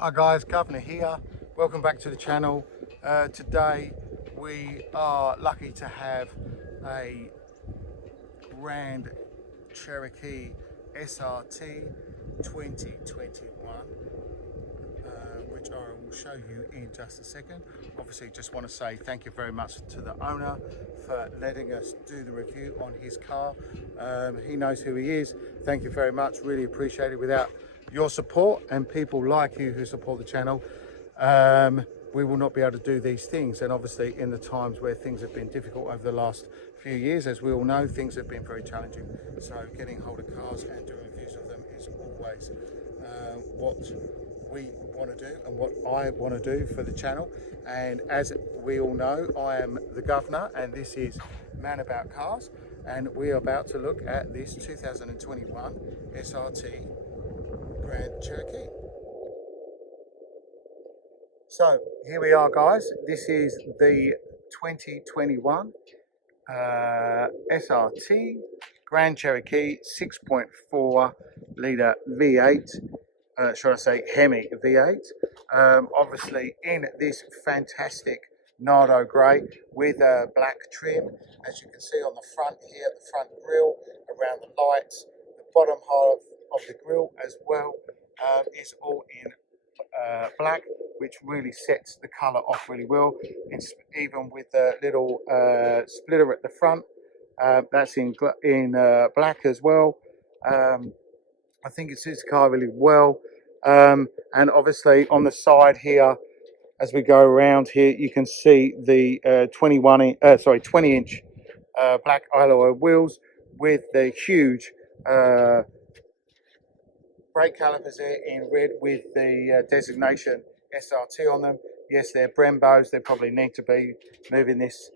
Hi guys, Governor here. Welcome back to the channel. Today we are lucky to have a Grand Cherokee SRT 2021, which I will show you in just a second. Obviously just want to say thank you very much to the owner for letting us do the review on his car. He knows who he is. Thank you very much, really appreciate it. Without your support and people like you who support the channel, we will not be able to do these things. And obviously in the times where things have been difficult over the last few years, as we all know, things have been very challenging. So getting hold of cars and doing reviews of them is always what we want to do and what I want to do for the channel. And as we all know, I am the Governor and this is Man About Cars, and we are about to look at this 2021 SRT Grand Cherokee. So here we are guys, this is the 2021 SRT Grand Cherokee 6.4 litre V8, should I say Hemi V8, obviously in this fantastic Nardo grey with a black trim, as you can see on the front here, the front grille, around the lights, the bottom half of the grille as well is all in black, which really sets the colour off really well. It's even with the little splitter at the front, that's in black as well. I think it suits the car really well. And obviously on the side here, as we go around here, you can see the 20 inch black alloy wheels with the huge brake calipers there in red with the designation SRT on them. Yes, they're Brembos. They probably need to be moving this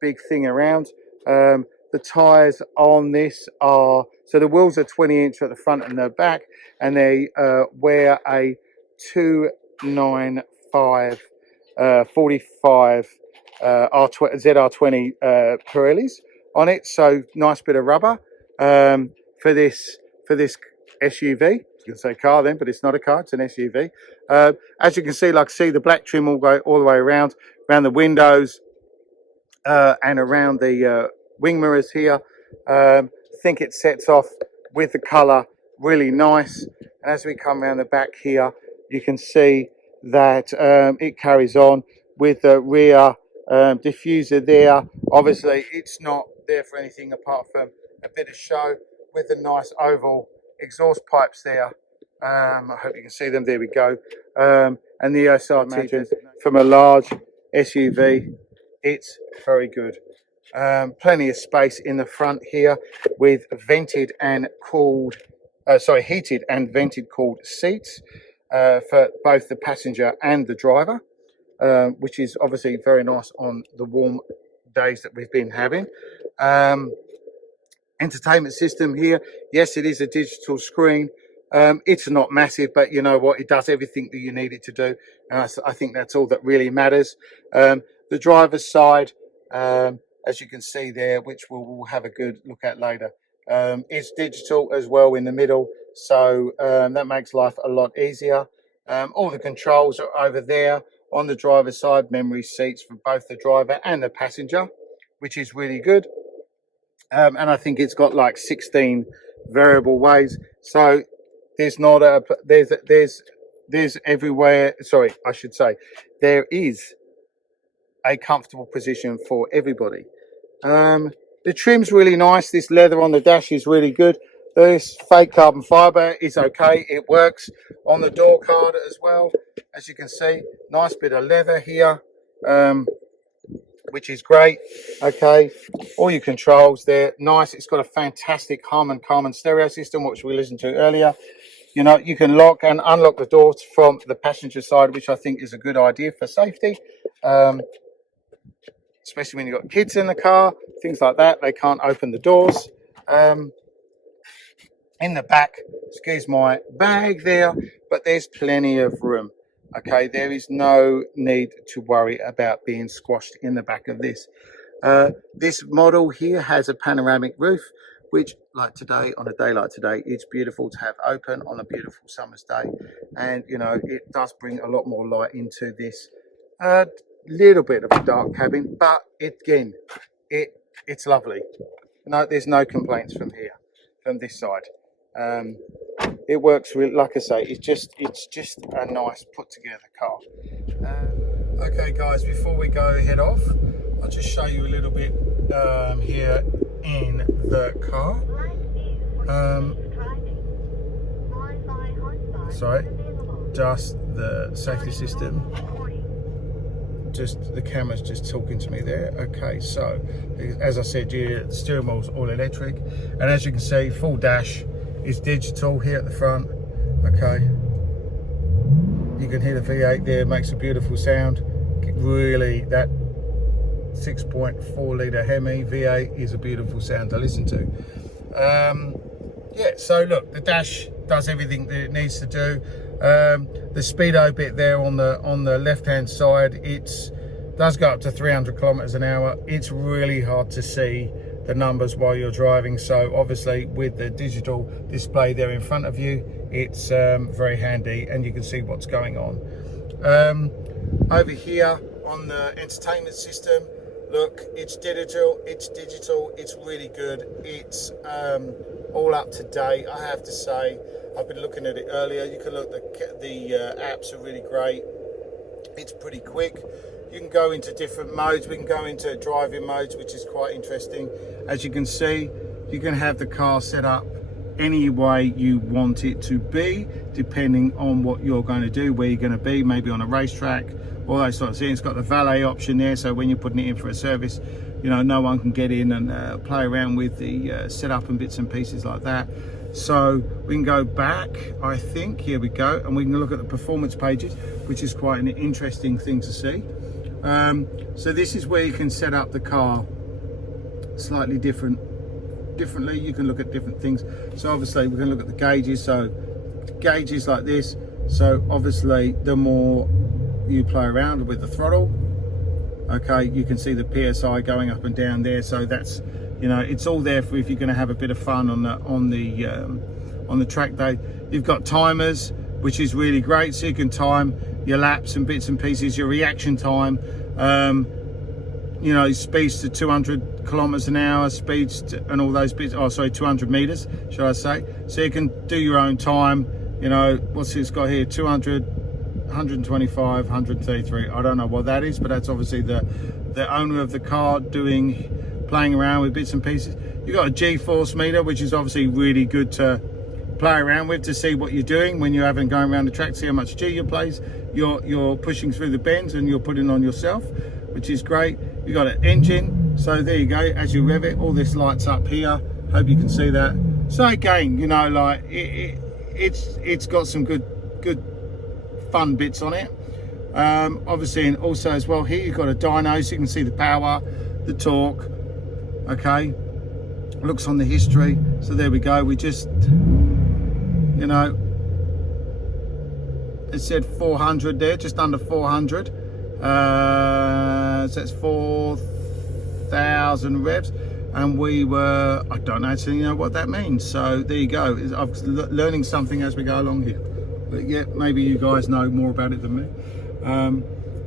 big thing around. The tyres on this are, so the wheels are 20 inch at the front and the back, and they wear a 295 45 ZR20 Pirellis on it. So nice bit of rubber for this SUV. You can say car then, but it's not a car, it's an SUV. As you can see, the black trim will go all the way around the windows and around the wing mirrors here. I think it sets off with the colour really nice. And as we come around the back here, you can see that it carries on with the rear diffuser there. Obviously, it's not there for anything apart from a bit of show, with the nice oval exhaust pipes there. I hope you can see them. There we go. And the SRT from a large SUV, it's very good. Plenty of space in the front here with heated and vented cooled seats for both the passenger and the driver, which is obviously very nice on the warm days that we've been having. Entertainment system here, yes, it is a digital screen. It's not massive, but you know what, it does everything that you need it to do, and I think that's all that really matters. The driver's side, as you can see there, which we'll have a good look at later, is digital as well in the middle, so that makes life a lot easier. All the controls are over there on the driver's side, memory seats for both the driver and the passenger, which is really good. And I think it's got like 16 variable ways, so there's not a there's everywhere, sorry, I should say there is a comfortable position for everybody. The trim's really nice. This leather on the dash is really good. This fake carbon fiber is okay, it works. On the door card as well, as you can see, nice bit of leather here, which is great. Okay, all your controls there, nice. It's got a fantastic Harman Kardon stereo system, which we listened to earlier. You know, you can lock and unlock the doors from the passenger side, which I think is a good idea for safety, especially when you've got kids in the car, things like that. They can't open the doors. In the back, excuse my bag there, but there's plenty of room. Okay, there is no need to worry about being squashed in the back of this. This model here has a panoramic roof, which like today, on a day like today, it's beautiful to have open on a beautiful summer's day. And you know, it does bring a lot more light into this little bit of a dark cabin, but again, it's lovely. No, there's no complaints from here, from this side. It works really, like I say, it's just a nice put together car. Okay guys, before we go head off, I'll just show you a little bit here in the car. Sorry, just the safety system. Just the camera's just talking to me there. Okay, so as I said, the steering wheel's all electric, and as you can see, full dash is digital here at the front. Okay, you can hear the V8 there, makes a beautiful sound. Really, that 6.4 litre Hemi V8 is a beautiful sound to listen to. Yeah, so look, the dash does everything that it needs to do. The speedo bit there on the left hand side, does go up to 300 kilometers an hour. It's really hard to see the numbers while you're driving, so obviously with the digital display there in front of you, it's very handy, and you can see what's going on. Over here on the entertainment system, look, it's digital, it's really good, it's all up to date. I have to say, I've been looking at it earlier. You can look, the apps are really great. It's pretty quick. You can go into different modes. We can go into driving modes, which is quite interesting. As you can see, you can have the car set up any way you want it to be, depending on what you're going to do, where you're going to be, maybe on a racetrack, all those sorts of things. It's got the valet option there, so when you're putting it in for a service, you know, no one can get in and play around with the setup and bits and pieces like that. So we can go back, I think, here we go, and we can look at the performance pages, which is quite an interesting thing to see. So this is where you can set up the car slightly differently. You can look at different things. So obviously we can look at the gauges. So gauges like this. So obviously the more you play around with the throttle, okay, you can see the PSI going up and down there. So that's, you know, it's all there for if you're going to have a bit of fun on the track day. You've got timers, which is really great, so you can time your laps and bits and pieces, your reaction time, you know, speeds to 200 kilometers an hour, speeds to, and all those bits. Oh, sorry, 200 meters, should I say? So you can do your own time. You know, what's it's got here? 200, 125, 133. I don't know what that is, but that's obviously the owner of the car playing around with bits and pieces. You've got a G-force meter, which is obviously really good to play around with, to see what you're doing when you're having going around the track, see how much G you're pushing through the bends and you're putting on yourself, which is great. You've got an engine, so there you go. As you rev it, all this lights up here. Hope you can see that. So again, you know, like it's got some good fun bits on it. Obviously, and also as well here you've got a dyno, so you can see the power, the torque. Okay, looks on the history. So there we go. We just, you know, it said 400 there, just under 400. So that's 4,000 revs, and we were, I don't actually know what that means. So there you go. I'm learning something as we go along here. But yeah, maybe you guys know more about it than me.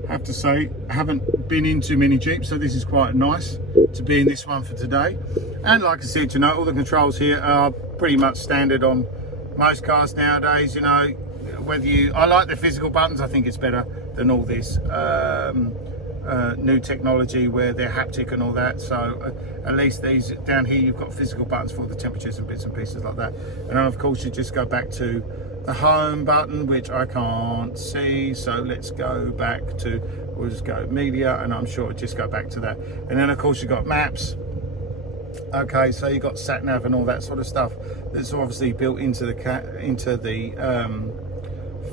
Have to say, I haven't been in too many Jeeps, so this is quite nice to be in this one for today. And like I said, you know, all the controls here are pretty much standard on most cars nowadays. You know, whether I like the physical buttons. I think it's better than all this new technology where they're haptic and all that. So at least these down here, you've got physical buttons for the temperatures and bits and pieces like that. And then of course you just go back to the home button, which I can't see, so let's go back to, we'll just go media, and I'm sure it'll just go back to that. And then of course you've got maps. Okay, so you've got sat nav and all that sort of stuff that's obviously built into the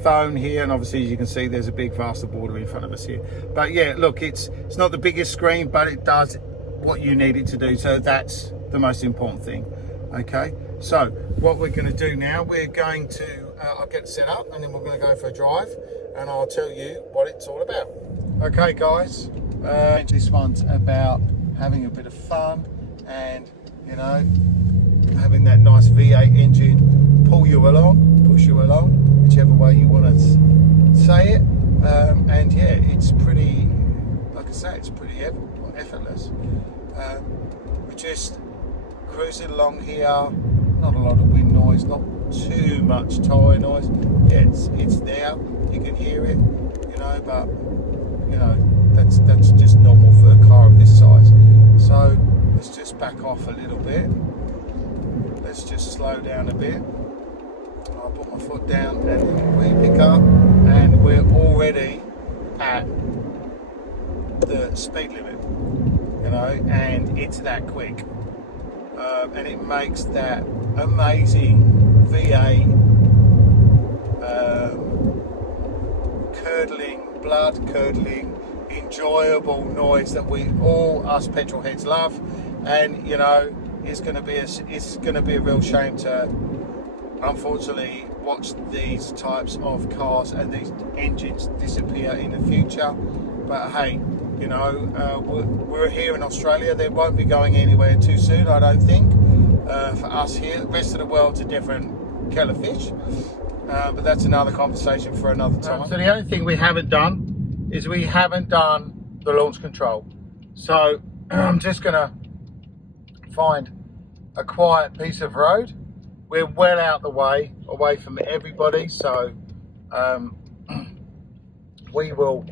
phone here, and obviously as you can see there's a big vast border in front of us here. But yeah, look, it's not the biggest screen, but it does what you need it to do, so that's the most important thing. Okay, so what we're going to do now, we're going to I'll get set up and then we're going to go for a drive and I'll tell you what it's all about. Okay guys, this one's about having a bit of fun and you know, having that nice V8 engine push you along, whichever way you want to say it. And yeah, it's pretty, like I say, it's pretty effortless. We're just cruising along here, not a lot of wind noise, not too much tyre noise. Yeah, it's there, you can hear it, you know, but you know, that's just normal for a car of this size. So let's just back off a little bit, let's just slow down a bit. I'll put my foot down and we pick up, and we're already at the speed limit, you know, and it's that quick. And it makes that amazing V8 blood curdling, enjoyable noise that we all, us petrol heads, love. And you know, it's going to be a real shame to, unfortunately, watch these types of cars and these engines disappear in the future. But hey, you know, we're here in Australia. They won't be going anywhere too soon, I don't think. For us here, the rest of the world's a different kettle of fish. But that's another conversation for another time. So the only thing we haven't done is we haven't done the launch control. So I'm just gonna find a quiet piece of road. We're well out the way, away from everybody. So we will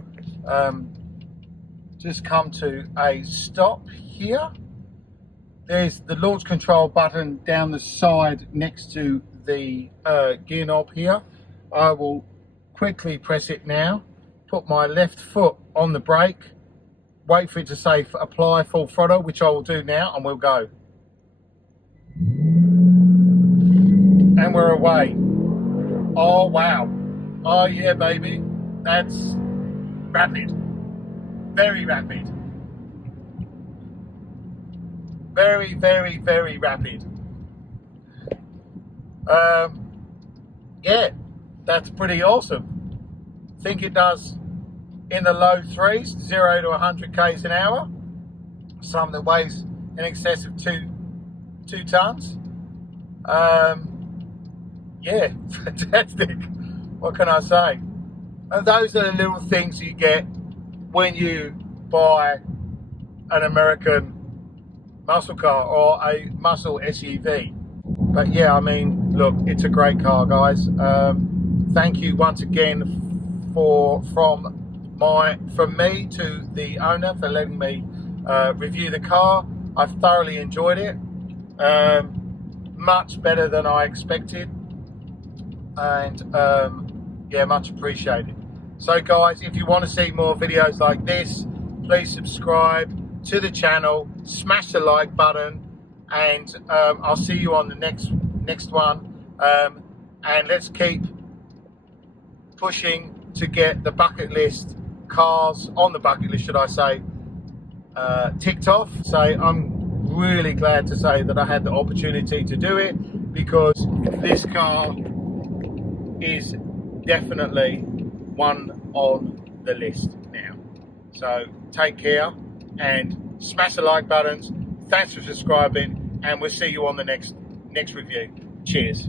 just come to a stop here. There's the launch control button down the side next to the gear knob here. I will quickly press it now, put my left foot on the brake, wait for it to say apply full throttle, which I will do now, and we'll go. And we're away. Oh wow. Oh yeah, baby. That's rapid. Very rapid. Very, very, very rapid. Yeah, that's pretty awesome. Think it does in the low threes, 0 to 100 k's an hour. Some that weighs in excess of two tons. Yeah, fantastic. What can I say? And those are the little things you get when you buy an American muscle car or a muscle SUV. But yeah, I mean, look, it's a great car, guys. Thank you once again from me to the owner for letting me review the car. I've thoroughly enjoyed it. Much better than I expected, and yeah, much appreciated. So guys, if you want to see more videos like this, please subscribe to the channel, smash the like button, and I'll see you on the next one. And let's keep pushing to get the bucket list cars on the bucket list, should I say, ticked off. So I'm really glad to say that I had the opportunity to do it, because this car is definitely one on the list now. So take care and smash the like buttons. Thanks for subscribing, and we'll see you on the next review. Cheers.